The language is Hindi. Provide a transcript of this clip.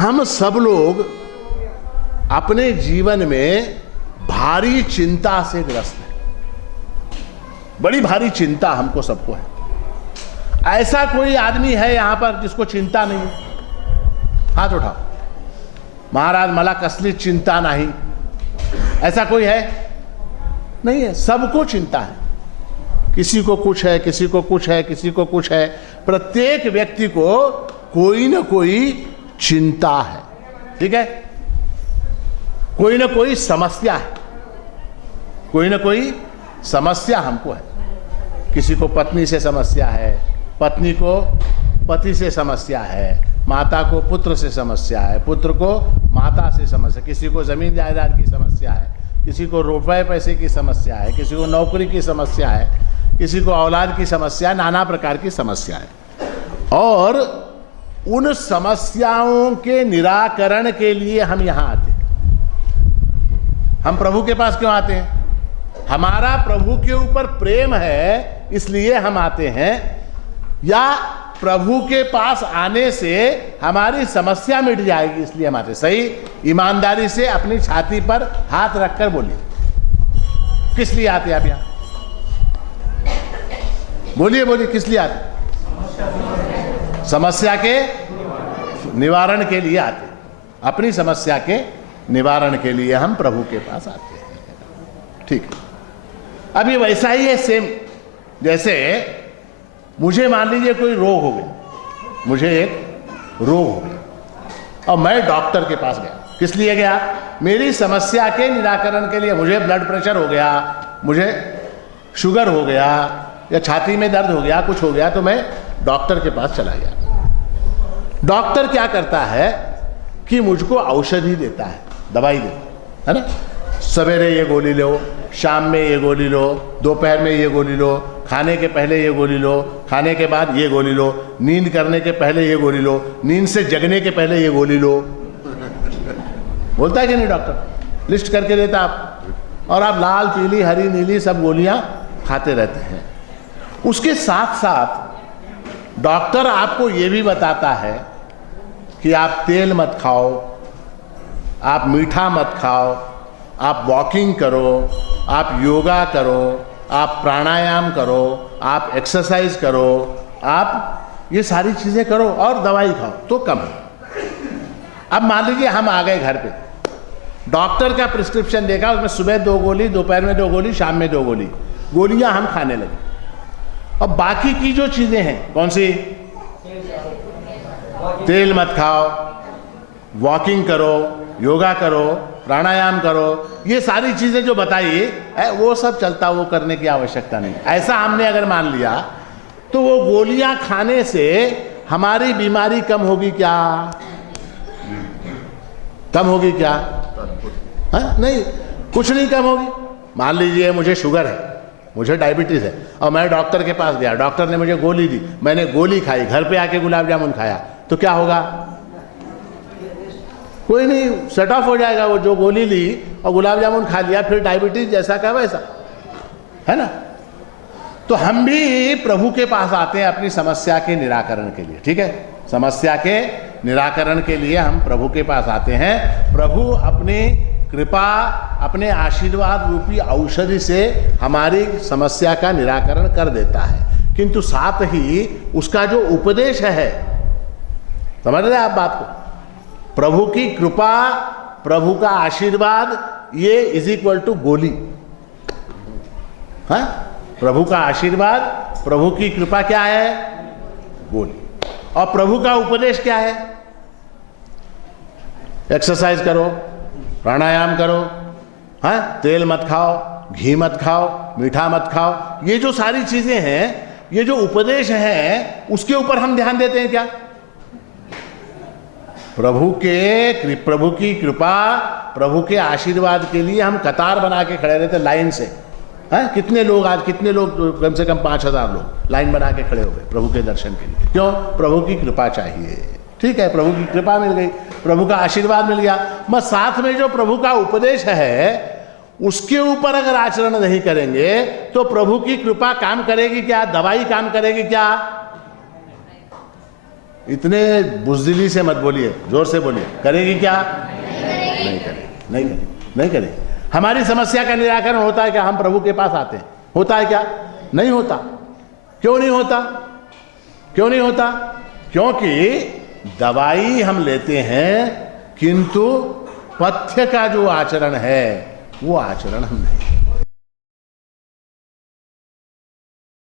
हम सब लोग अपने जीवन में भारी चिंता से ग्रस्त हैं। बड़ी भारी चिंता हमको सबको है। ऐसा कोई आदमी है यहां पर जिसको चिंता नहीं है? हाथ उठाओ। महाराज मला कसली चिंता नहीं, ऐसा कोई है? नहीं है। सबको चिंता है। किसी को कुछ है, किसी को कुछ है, किसी को कुछ है। प्रत्येक व्यक्ति को कोई ना कोई चिंता है। ठीक है? कोई ना कोई समस्या है, कोई ना कोई समस्या हमको है। किसी को पत्नी से समस्या है, पत्नी को पति से समस्या है, माता को पुत्र से समस्या है, पुत्र को माता से समस्या, किसी को जमीन जायदाद की समस्या है, किसी को रुपए पैसे की समस्या है, किसी को नौकरी की समस्या है, किसी को औलाद की समस्या, नाना प्रकार की समस्या है। और उन समस्याओं के निराकरण के लिए हम यहां आते हैं। हम प्रभु के पास क्यों आते हैं? हमारा प्रभु के ऊपर प्रेम है इसलिए हम आते हैं, या प्रभु के पास आने से हमारी समस्या मिट जाएगी इसलिए हम आते हैं? सही ईमानदारी से अपनी छाती पर हाथ रखकर बोलिए, किस लिए आते हैं आप यहां? बोलिए बोलिए, किस लिए आते? समस्या के निवारण के लिए आते हैं। अपनी समस्या के निवारण के लिए हम प्रभु के पास आते हैं। ठीक है। अब ये वैसा ही है सेम, जैसे मुझे मान लीजिए कोई रोग हो गया, मुझे एक रोग हो गया और मैं डॉक्टर के पास गया। किस लिए गया? मेरी समस्या के निराकरण के लिए। मुझे ब्लड प्रेशर हो गया, मुझे शुगर हो गया, या छाती में दर्द हो गया, कुछ हो गया, तो मैं डॉक्टर के पास चला गया। डॉक्टर क्या करता है कि मुझको औषधि देता है, दवाई देता है ना। सवेरे ये गोली लो, शाम में ये गोली लो, दोपहर में ये गोली लो, खाने के पहले ये गोली लो, खाने के बाद ये गोली लो, नींद करने के पहले ये गोली लो, नींद से जगने के पहले ये गोली लो। बोलता है कि नहीं डॉक्टर? लिस्ट करके देता आप, और आप लाल पीली हरी नीली सब गोलियां खाते रहते हैं। उसके साथ साथ डॉक्टर आपको ये भी बताता है कि आप तेल मत खाओ, आप मीठा मत खाओ, आप वॉकिंग करो, आप योगा करो, आप प्राणायाम करो, आप एक्सरसाइज करो, आप ये सारी चीज़ें करो और दवाई खाओ तो कम है। अब मान लीजिए हम आ गए घर पे, डॉक्टर का प्रिस्क्रिप्शन देखा, उसमें सुबह 2 गोली, दोपहर में 2 गोली, शाम में 2 गोली, गोलियां हम खाने लगे। और बाकी की जो चीज़ें हैं, कौन सी? तेल मत खाओ, वॉकिंग करो, योगा करो, प्राणायाम करो, ये सारी चीजें जो बताई वो सब चलता, वो करने की आवश्यकता नहीं। ऐसा हमने अगर मान लिया तो वो गोलियां खाने से हमारी बीमारी कम होगी क्या? कम होगी क्या? नहीं, कुछ नहीं कम होगी। मान लीजिए मुझे शुगर है, मुझे डायबिटीज है, और मैं डॉक्टर के पास गया, डॉक्टर ने मुझे गोली दी, मैंने गोली खाई, घर पे आके गुलाब जामुन खाया, तो क्या होगा? कोई नहीं, सेट ऑफ हो जाएगा। वो जो गोली ली और गुलाब जामुन खा लिया, फिर डायबिटीज जैसा का वैसा, है ना। तो हम भी प्रभु के पास आते हैं अपनी समस्या के निराकरण के लिए। ठीक है? समस्या के निराकरण के लिए हम प्रभु के पास आते हैं। प्रभु अपनी कृपा, अपने आशीर्वाद रूपी औषधि से हमारी समस्या का निराकरण कर देता है, किंतु साथ ही उसका जो उपदेश है, समझ रहे आप बात को? प्रभु की कृपा, प्रभु का आशीर्वाद, ये इज इक्वल टू गोली। हाँ, प्रभु का आशीर्वाद, प्रभु की कृपा क्या है? गोली। और प्रभु का उपदेश क्या है? एक्सरसाइज करो, प्राणायाम करो, हाँ, तेल मत खाओ, घी मत खाओ, मीठा मत खाओ। ये जो सारी चीजें हैं, ये जो उपदेश हैं, उसके ऊपर हम ध्यान देते हैं क्या? प्रभु की कृपा, प्रभु के आशीर्वाद के लिए हम कतार बना के खड़े रहते लाइन से। हैं? कितने लोग आज, कितने लोग, कम से कम 5000 लोग लाइन बना के खड़े हो गए प्रभु के दर्शन के लिए। क्यों? प्रभु की कृपा चाहिए। ठीक है, प्रभु की कृपा मिल गई, प्रभु का आशीर्वाद मिल गया, मगर साथ में जो प्रभु का उपदेश है उसके ऊपर अगर आचरण नहीं करेंगे तो प्रभु की कृपा काम करेगी क्या? दवाई काम करेगी क्या? इतने बुज़दिली से मत बोलिए, जोर से बोलिए। करेगी क्या? नहीं करेगी, नहीं करेगी, नहीं करेगी। हमारी समस्या का निराकरण होता है क्या? हम प्रभु के पास आते हैं, होता है क्या? नहीं होता। क्यों नहीं होता? क्यों नहीं होता? क्योंकि दवाई हम लेते हैं, किंतु पथ्य का जो आचरण है वो आचरण हम नहीं।